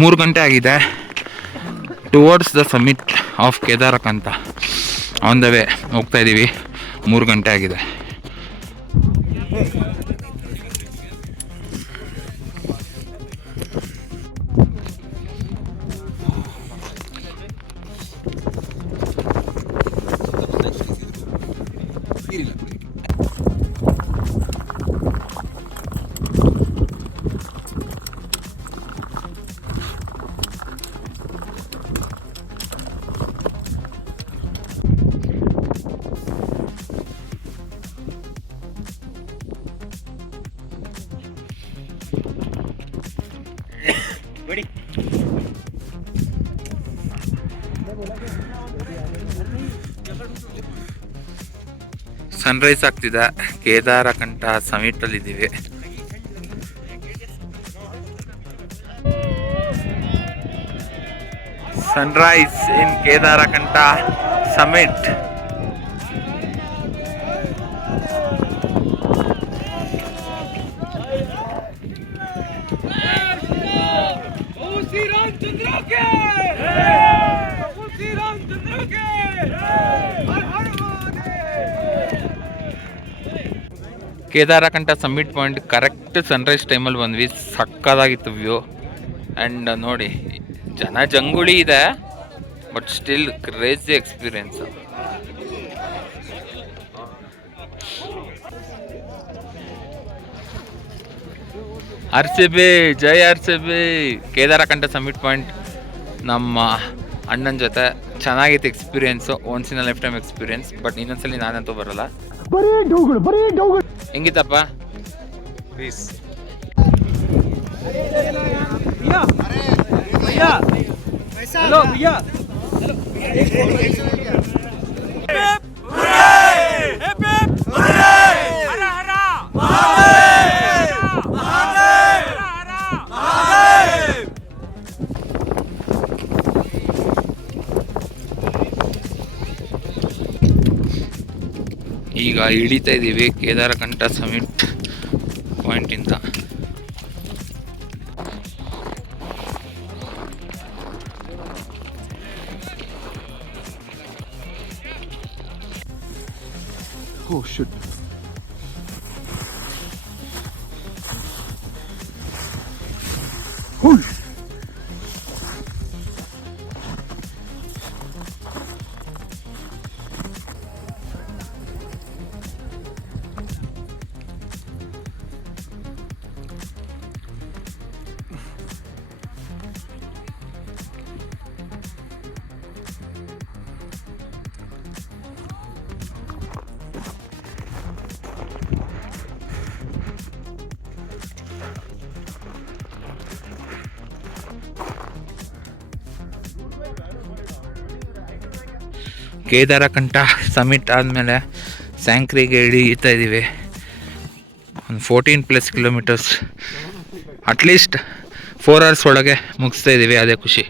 3 ಗಂಟೆ ಆಗಿದೆ. Towards the summit of Kedarkantha on the way ಹೋಗ್ತಾ ಇದ್ದೀವಿ. 3 ಗಂಟೆ ಆಗಿದೆ. ಸನ್ರೈಸ್ ಆಗ್ತಿದೆ. ಕೇದಾರಕಂಠ ಸಮಿಟಲ್ಲಿ ಇದ್ದೀವಿ. Sunrise in Kedarkantha summit. Kedarkantha summit point correct sunrise ಟೈಮಲ್ಲಿ ಬಂದ್ವಿ. ಸಕ್ಕದಾಗಿತ್ತು ವ್ಯೂ. ಆ್ಯಂಡ್ ನೋಡಿ, ಜನ ಜಂಗುಳಿ ಇದೆ, but still crazy experience. RCB, ಜೈ RCB. ಕೇದಾರಕಂಠ ಸಮ್ಮಿಟ್ ಪಾಯಿಂಟ್ ನಮ್ಮ ಅಣ್ಣನ ಜೊತೆ ಚೆನ್ನಾಗಿತ್ತು experience. Once in a life time experience. But ಇನ್ನೊಂದ್ಸಲಿ ನಾನಂತೂ ಬರಲ್ಲ. ಹೆಂಗಿತ್ತಪ್ಪ? ಪ್ಲೀಸ್ ಈಗ ಇಳಿತಾ ಇದ್ದೀವಿ ಕೇದಾರಕಂಠ ಸಮಿಟ್ ಪಾಯಿಂಟಿಂದ. Oh shit. ಕೇದಾರಕಂಠ ಸಮಿಟ್ ಆದಮೇಲೆ ಸ್ಯಾಂಕ್ರಿಗೆ ಇಳಿತಾ ಇದ್ದೀವಿ. ಒಂದು 14+ ಕಿಲೋಮೀಟರ್ಸ್, ಅಟ್ಲೀಸ್ಟ್ 4 hours ಒಳಗೆ ಮುಗಿಸ್ತಾ ಇದ್ದೀವಿ. ಅದೇ ಖುಷಿ.